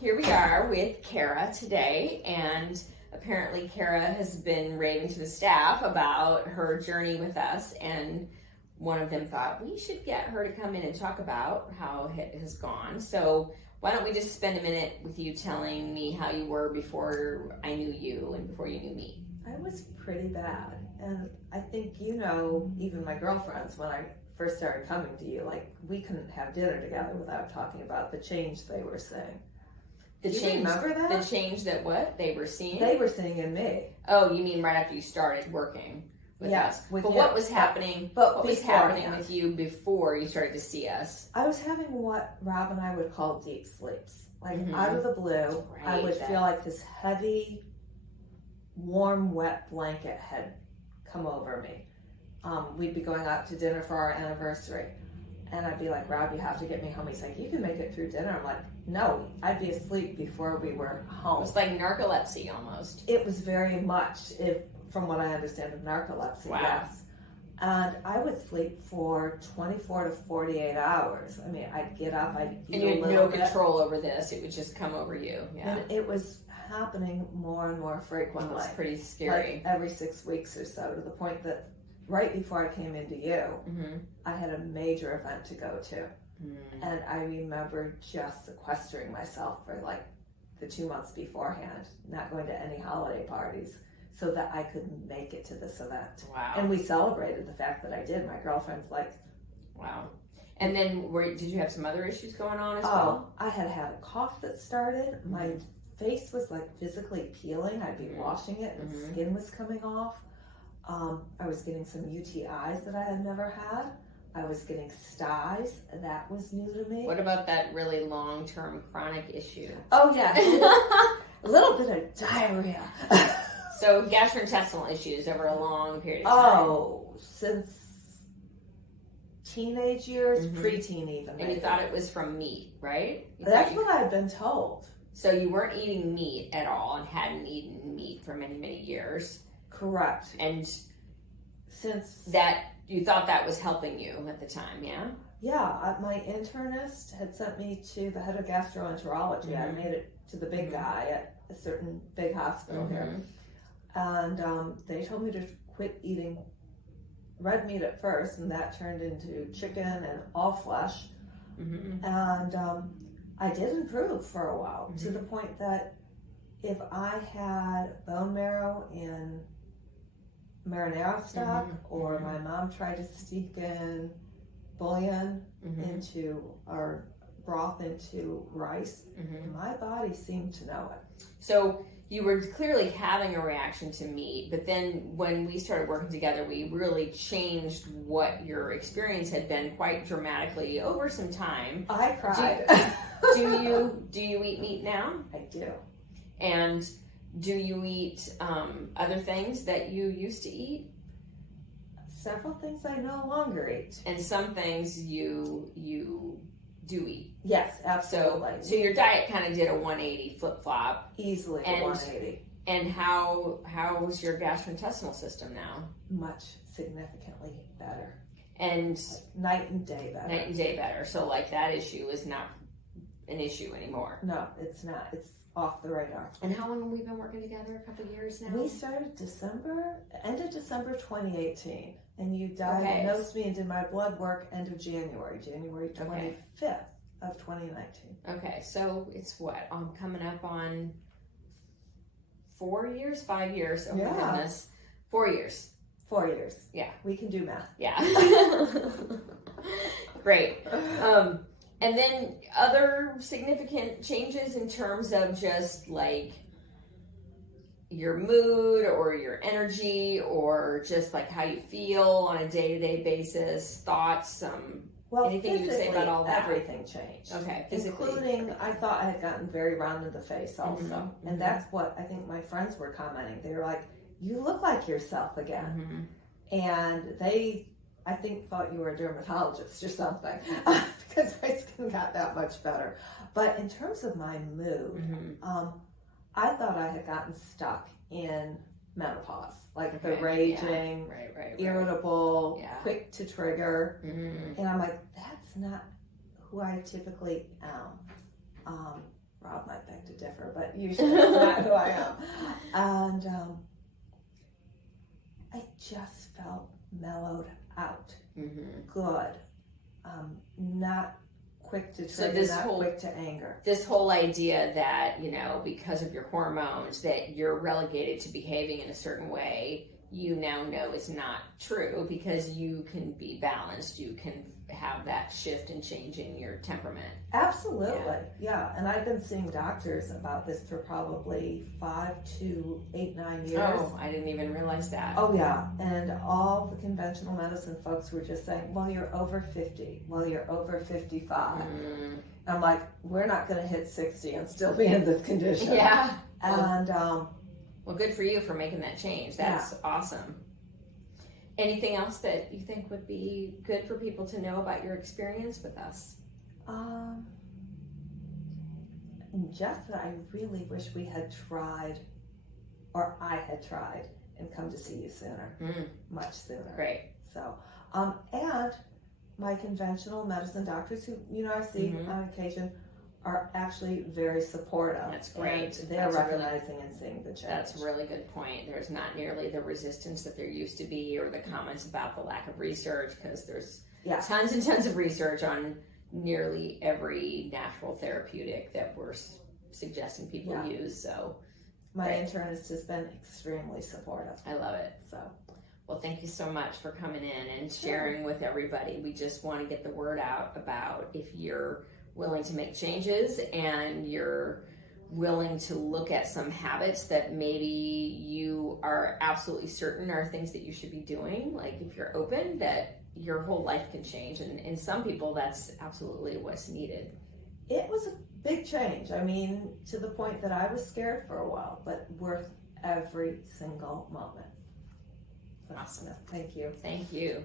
Here we are with Kara today, and apparently Kara has been raving to the staff about her journey with us, and one of them thought we should get her to come in and talk about how it has gone. So why don't we just spend a minute with you telling me how you were before I knew you and before you knew me. I was pretty bad, and I think even my girlfriends, when I first started coming to you, like, we couldn't have dinner together without talking about the change they were seeing. Do you remember that? The change that what? They were seeing? They were seeing in me. Oh, you mean right after you started working with us? But what was happening? What was happening with you before you started to see us? I was having what Rob and I would call deep sleeps. Like, out of the blue, I would feel like this heavy, warm, wet blanket had come over me. We'd be going out to dinner for our anniversary, and I'd be like, Rob, you have to get me home. He's like, you can make it through dinner. I'm like, no, I'd be asleep before we were home. It was like narcolepsy almost. It was very much, from what I understand of narcolepsy, wow. Yes. And I would sleep for 24 to 48 hours. I mean, I'd get up, I'd eat and you had no control over this. It would just come over you. Yeah. And it was happening more and more frequently. That's pretty scary. Like every 6 weeks or so, to the point that right before I came into you, I had a major event to go to. And I remember just sequestering myself for like the 2 months beforehand, not going to any holiday parties, so that I could make it to this event. Wow. And we celebrated the fact that I did. My girlfriend's like, wow. And then did you have some other issues going on as well? I had a cough that started. My face was like physically peeling. I'd be washing it and skin was coming off. I was getting some UTIs that I had never had. I was getting styes. That was new to me. What about that really long-term chronic issue? Oh, yeah. A little bit of diarrhea. So gastrointestinal issues over a long period of time. Oh, since teenage years, preteen even. And you thought it was from meat, right? That's what I've been told. So you weren't eating meat at all and hadn't eaten meat for many, many years. Correct. And since that, you thought that was helping you at the time, yeah? Yeah, my internist had sent me to the head of gastroenterology. I made it to the big guy at a certain big hospital here. And they told me to quit eating red meat at first, and that turned into chicken and all flesh. And I did improve for a while, to the point that if I had bone marrow in marinara stock, or my mom tried to sneak in bouillon into our broth into rice, my body seemed to know it. So you were clearly having a reaction to meat, but then when we started working together, we really changed what your experience had been quite dramatically over some time. I cried. Do you eat meat now? I do. And do you eat other things that you used to eat? Several things I no longer eat. And some things you do eat. Yes, absolutely. So your diet kind of did a 180 flip-flop. Easily 180. And how is your gastrointestinal system now? Much significantly better. And like night and day better. Night and day better. So like that issue is not an issue anymore. No, it's not. It's off the radar. And how long have we been working together? A couple of years now? We started end of December 2018. And you diagnosed me and did my blood work end of January 25th of 2019. Okay, so it's what? Coming up on 4 years, 5 years. Oh my goodness. 4 years. 4 years. Yeah. We can do math. Yeah. Great. And then other significant changes in terms of just like your mood or your energy or just like how you feel on a day-to-day basis, thoughts, anything you would say about all that? Everything changed. Okay, physically. Including, I thought I had gotten very round in the face also. And that's what I think my friends were commenting. They were like, you look like yourself again. And they, I think, thought you were a dermatologist or something because my skin got that much better. But in terms of my mood, I thought I had gotten stuck in menopause, like the raging, irritable, quick to trigger. And I'm like, that's not who I typically am. Rob might beg to differ, but usually that's not who I am. And I just felt mellowed out, good, not quick to trigger, quick to anger. This whole idea that, you know, because of your hormones that you're relegated to behaving in a certain way, you now know is not true, because you can be balanced, you can have that shift and change in your temperament. Absolutely, yeah. And I've been seeing doctors about this for probably 5 to 8, 9 years. Oh, I didn't even realize that. Oh yeah, and all the conventional medicine folks were just saying, well, you're over 50, well, you're over 55. I'm like, we're not going to hit 60 and still be in this condition. Yeah. And well, good for you for making that change. That's awesome. Anything else that you think would be good for people to know about your experience with us? Just that I really wish we had tried, or I had tried, and come to see you sooner, much sooner. Great. So, and my conventional medicine doctors, who I see on occasion, are actually very supportive. That's great. And they're recognizing and seeing the change. That's a really good point. There's not nearly the resistance that there used to be, or the comments about the lack of research, because there's tons and tons of research on nearly every natural therapeutic that we're suggesting people use. So my internist has been extremely supportive. I love it. So, well, thank you so much for coming in and sharing with everybody. We just want to get the word out about, if you're willing to make changes and you're willing to look at some habits that maybe you are absolutely certain are things that you should be doing, like if you're open, that your whole life can change. And in some people, that's absolutely what's needed. It was a big change. I mean, to the point that I was scared for a while, but worth every single moment. Awesome. Thank you. Thank you.